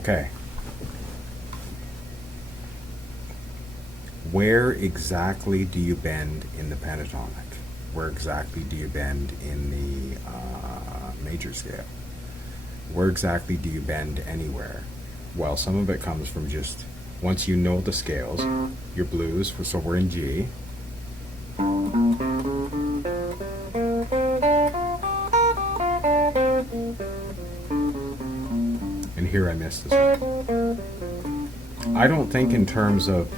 Okay. Where exactly do you bend in the pentatonic? Where exactly do you bend in the major scale? Where exactly do you bend anywhere? Well, some of it comes from just, once you know the scales, your blues, so we're in G. And here I missed this one. I don't think in terms of,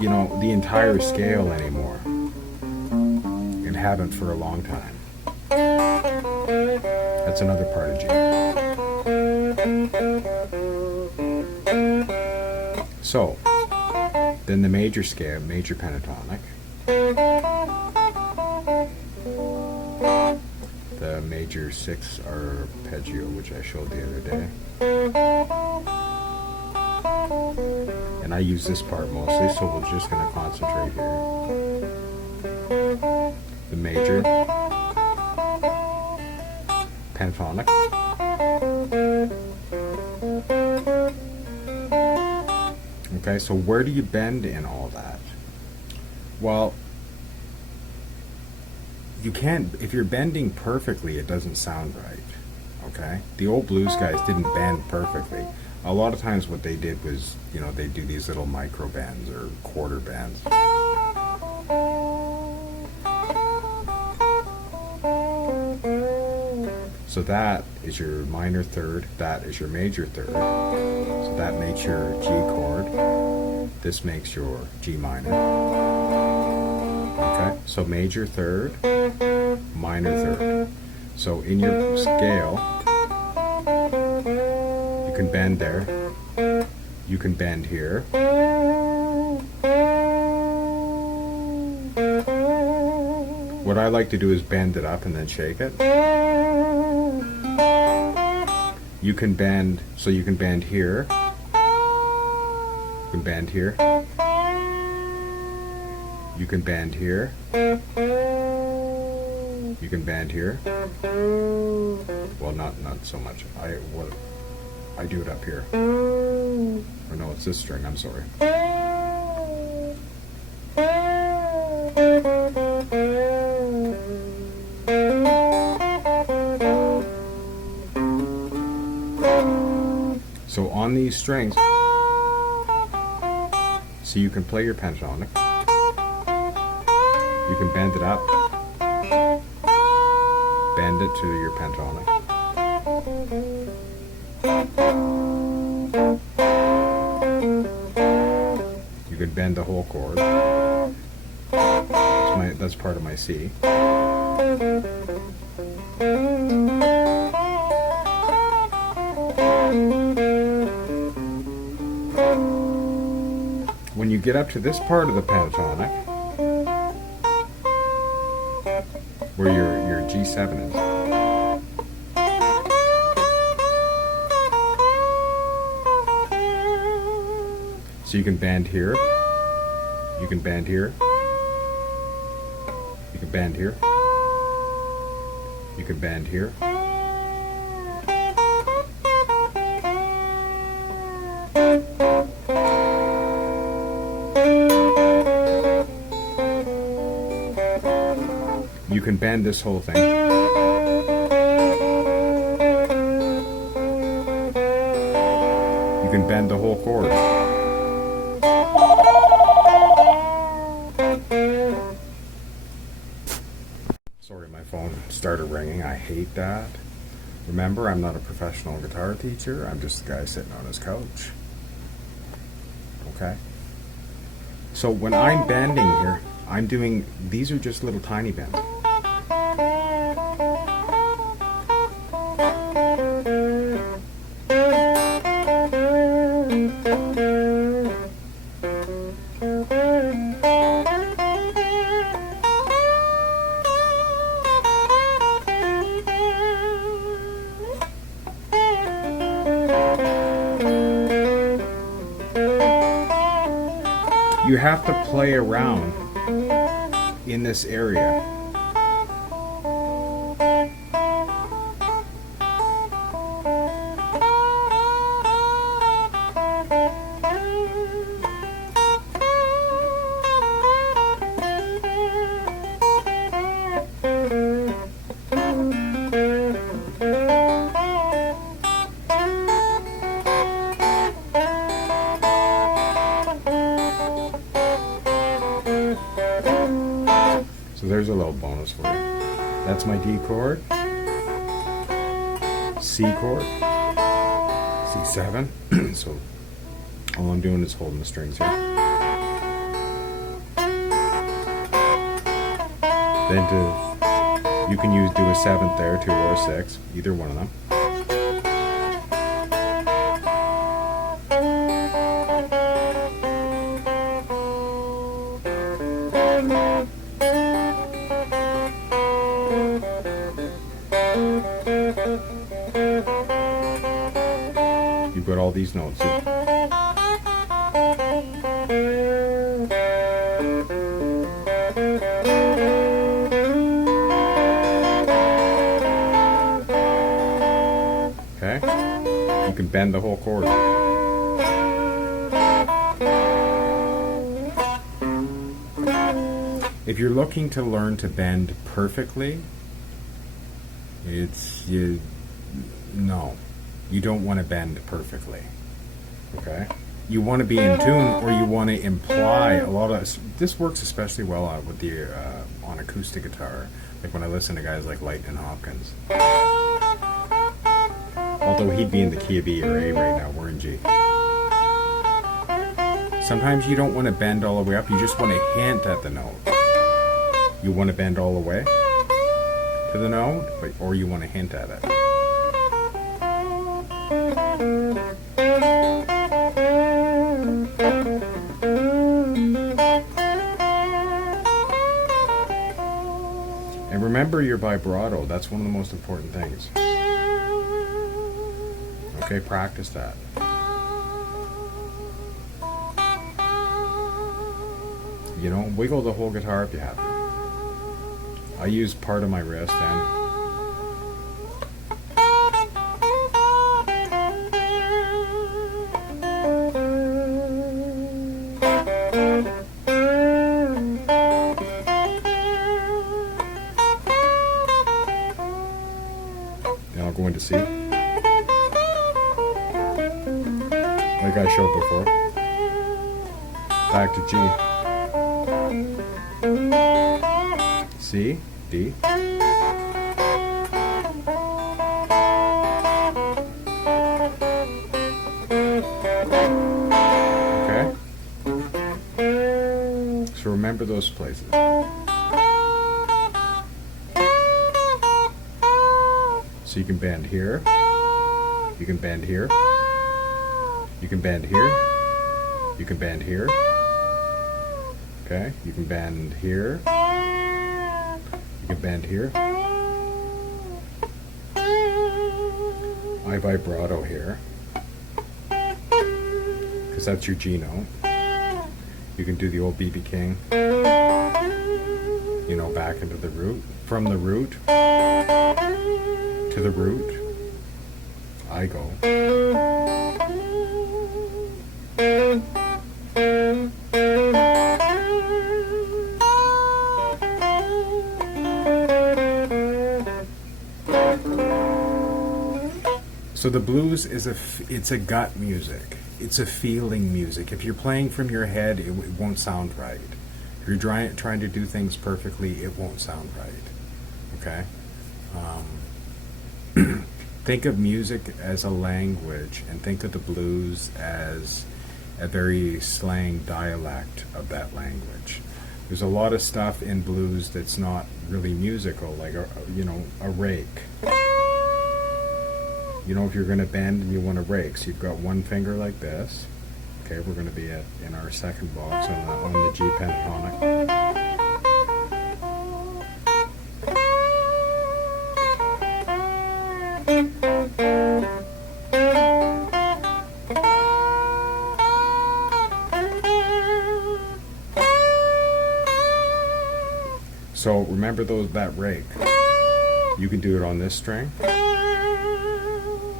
you know, the entire scale anymore, and haven't for a long time. That's another part of G. So, then the major scale, major pentatonic, the major 6 arpeggio, which I showed the other day. And I use this part mostly, so we're just going to concentrate here. The major pentatonic. Okay, so where do you bend in all that? Well, you can't, if you're bending perfectly, it doesn't sound right. Okay? The old blues guys didn't bend perfectly. A lot of times what they did was, you know, they do these little micro bends or quarter bends. So that is your minor third, that is your major third. So that makes your G chord. This makes your G minor. Okay, so major third, minor third. So in your scale, you can bend there, you can bend here. What I like to do is bend it up and then shake it. You can bend, so you can bend here, you can bend here, you can bend here, you can bend here. Well, not so much. I do it up here. Or no, it's this string, I'm sorry. So on these strings, so you can play your pentatonic, you can bend it up, bend it to your pentatonic, you can bend the whole chord, that's part of my C. When you get up to this part of the pentatonic, where your G7 is, so you can bend here, you can bend here, you can bend here, you can bend here. You can bend this whole thing. You can bend the whole chord. Sorry, my phone started ringing. I hate that. Remember, I'm not a professional guitar teacher. I'm just a guy sitting on his couch. Okay? So when I'm bending here, I'm doing, these are just little tiny bends. You have to play around in this area. So there's a little bonus for you. That's my D chord, C chord, C7. So all I'm doing is holding the strings here. Then you can do a 7th there too, or a 6, either one of them. You've got all these notes. Okay? You can bend the whole chord. If you're looking to learn to bend perfectly, no, you don't want to bend perfectly. Okay? You want to be in tune, or you want to imply a lot of this works especially well with the on acoustic guitar, like when I listen to guys like Lightnin' Hopkins. Although he'd be in the key of B or A right now, we're in G. Sometimes you don't want to bend all the way up, you just want to hint at the note. You want to bend all the way to the note, or you want to hint at it. And remember your vibrato, that's one of the most important things. Okay, practice that. You know, wiggle the whole guitar if you have to. I use part of my wrist and then I'll go into C. Like I showed before. Back to G. C, D. Okay? So remember those places. So you can bend here. You can bend here. You can bend here. You can bend here. Okay? You can bend here. You can bend here. I vibrato here, because that's your G note. You can do the old B.B. King, you know, back into the root, from the root to the root. I go. So the blues is it's a gut music. It's a feeling music. If you're playing from your head, it won't sound right. If you're trying to do things perfectly, it won't sound right. Okay? Think of music as a language, and think of the blues as a very slang dialect of that language. There's a lot of stuff in blues that's not really musical, like a rake. You know, if you're going to bend and you want to rake, so you've got one finger like this. Okay, we're going to be in our second box on the G pentatonic. So remember that rake. You can do it on this string.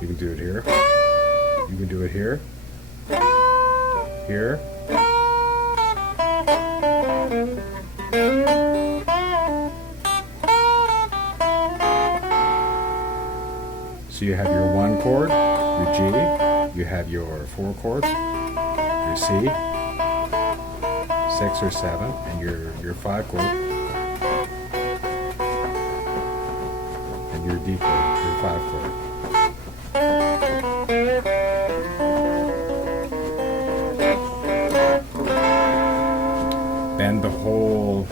You can do it here. You can do it here. Here. So you have your 1 chord, your G, you have your 4 chords, your C, 6 or 7, and your 5 chord. your D chord, your 5 chord. Bend the whole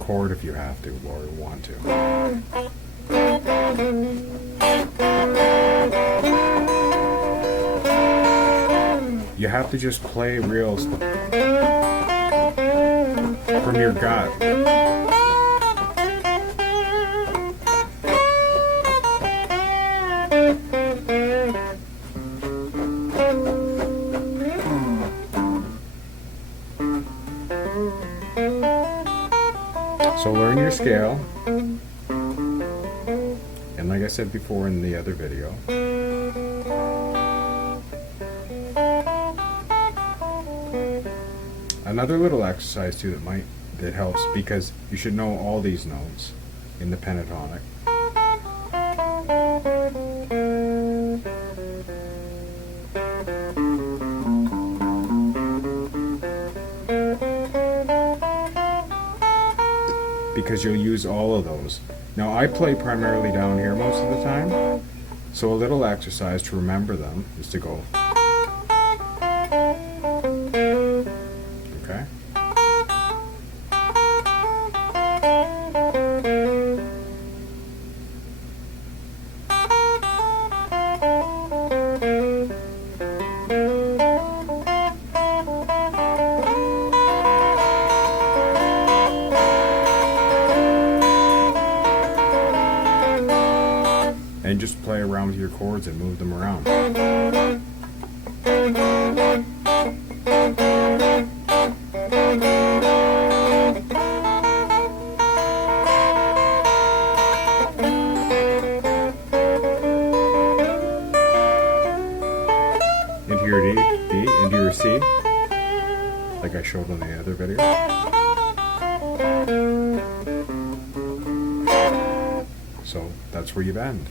chord if you have to or want to. You have to just play real from your gut. So learn your scale, and like I said before in the other video, another little exercise too that helps, because you should know all these notes in the pentatonic. Because you'll use all of those. Now I play primarily down here most of the time, so a little exercise to remember them is to go. Okay? And just play around with your chords and move them around. Into your D, into your C, like I showed in the other video. So that's where you bend.